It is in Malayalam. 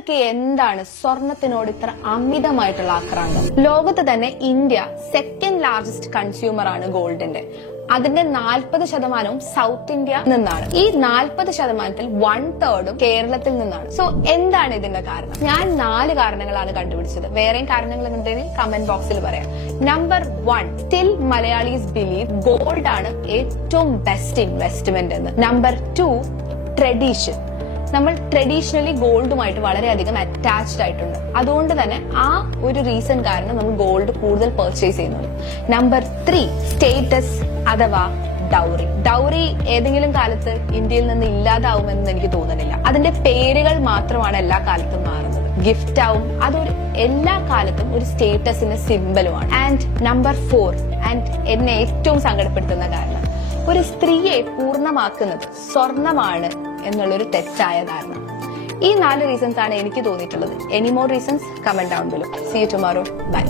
നിങ്ങൾക്ക് എന്താണ് സ്വർണത്തിനോട് ഇത്ര അമിതമായിട്ടുള്ള ആക്രാന്തം? ലോകത്ത് തന്നെ ഇന്ത്യ സെക്കൻഡ് ലാർജസ്റ്റ് കൺസ്യൂമർ ആണ് ഗോൾഡിന്റെ. അതിന്റെ 40% സൗത്ത് ഇന്ത്യ നിന്നാണ്. ഈ 40%ൽ 1/3 കേരളത്തിൽ നിന്നാണ്. സോ എന്താണ് ഇതിന്റെ കാരണം? ഞാൻ 4 കാരണങ്ങളാണ് കണ്ടുപിടിച്ചത്. വേറെയും കാരണങ്ങൾ ഉണ്ടെങ്കിൽ കമന്റ് ബോക്സിൽ പറയാം. Number 1, still Malayalees believe gold ആണ് ഏറ്റവും ബെസ്റ്റ് ഇൻവെസ്റ്റ്മെന്റ് എന്ന്. Number 2, tradition. നമ്മൾ ട്രഡീഷണലി ഗോൾഡുമായിട്ട് വളരെയധികം അറ്റാച്ച്ഡ് ആയിട്ടുണ്ട്. അതുകൊണ്ട് തന്നെ ആ ഒരു റീസൺ കാരണം നമ്മൾ ഗോൾഡ് കൂടുതൽ പർച്ചേസ് ചെയ്യുന്നുണ്ട്. നമ്പർ 3, സ്റ്റേറ്റസ് അഥവാ ഡൗറി. ഡൗറി ഏതെങ്കിലും കാലത്ത് ഇന്ത്യയിൽ നിന്ന് ഇല്ലാതാവുമെന്ന് എനിക്ക് തോന്നുന്നില്ല. അതിന്റെ പേരുകൾ മാത്രമാണ് എല്ലാ കാലത്തും മാറുന്നത്. ഗിഫ്റ്റ് ആവും, അതൊരു എല്ലാ കാലത്തും ഒരു സ്റ്റേറ്റസിന്റെ സിംബലുമാണ്. ആൻഡ് നമ്പർ 4, ആൻഡ് എന്നെ ഏറ്റവും സങ്കടപ്പെടുത്തുന്ന കാരണം, ഒരു സ്ത്രീയെ പൂർണ്ണമാക്കുന്നത് സ്വർണമാണ് എന്നുള്ളൊരു തെറ്റായ ധാരണ. ഈ 4 റീസൺസ് ആണ് എനിക്ക് തോന്നിയിട്ടുള്ളത്. Any more reasons comment down below. See you tomorrow. By.